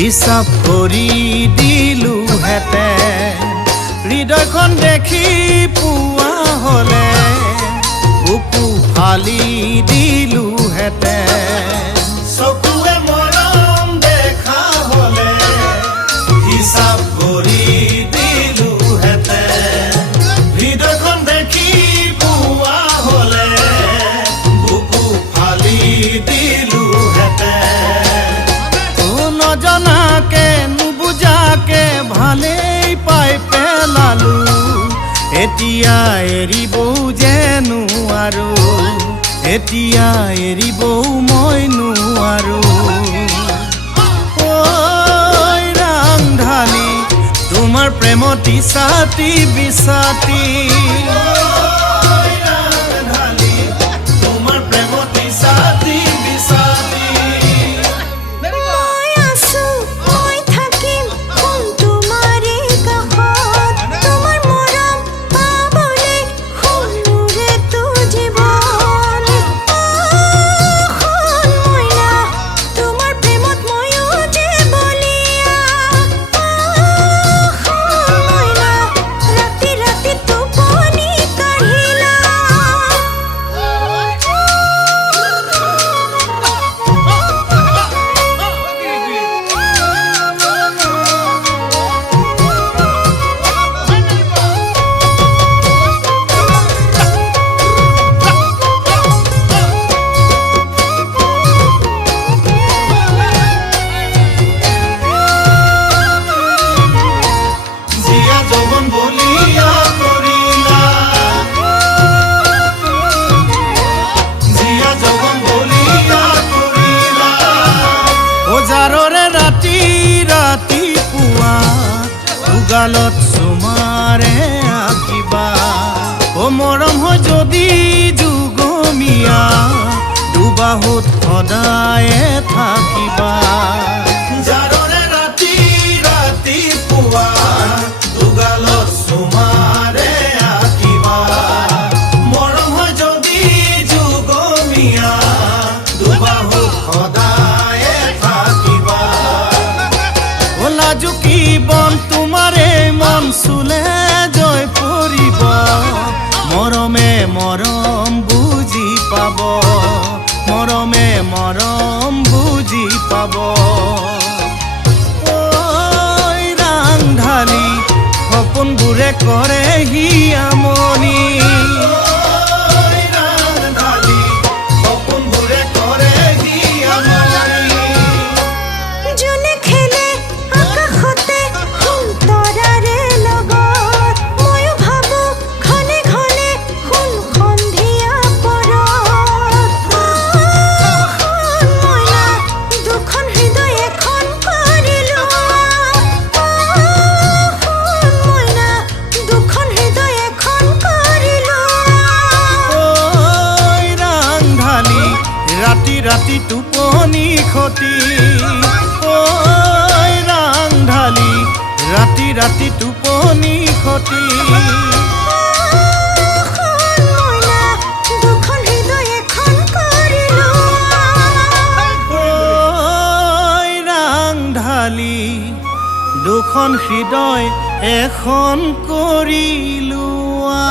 হিচাপ কৰি দিলো হেঁতেন হৃদয়খন দেখি পোৱা হ'লে বুকু ফালি দিলো হেঁতেন চকুৱে মৰম দেখা হ'লে হিচাপ কৰি দিলো হেঁতেন হৃদয়খন দেখি পোৱা হ'লে বুকু ফালি দিলো হেঁতেন নজনাকে নুবুজাকে ভালেই পাই পেলালো এতিয়া এৰিবও যে নোৱাৰো এতিয়া এৰিবও মই নোৱাৰো ৰাংঢালি তোমাৰ প্ৰেমতি ছাতি বিচাতি তোমাৰ প্ৰেমতি ছাতি বিচাতি গালত চুমাৰে আঁকিবা ও মৰম হৈ যদি যুগমীয়া দুবাহুত সদায়ে থাকিবা জাৰৰে ৰাতি ৰাতিপুৱা দুগালত চুমাৰে আঁকিবা মৰম হৈ যদি যুগমীয়া দুবাহুত সদায়ে থাকিবা ও লাজুকী বন তোমাৰে মন চুলে জয় কৰিব মৰমে মৰম বুজি পাব মৰমে মৰম বুজি পাব ৰাংঢালি সপোনবোৰে কৰে হিয়ামনি ৰাতি টোপনি ক্ষতি ঐ ৰাংঢালি ৰাতি ৰাতি টোপনি ক্ষতি ৰাংঢালি দুখন হৃদয় এখন কৰি লোৱা।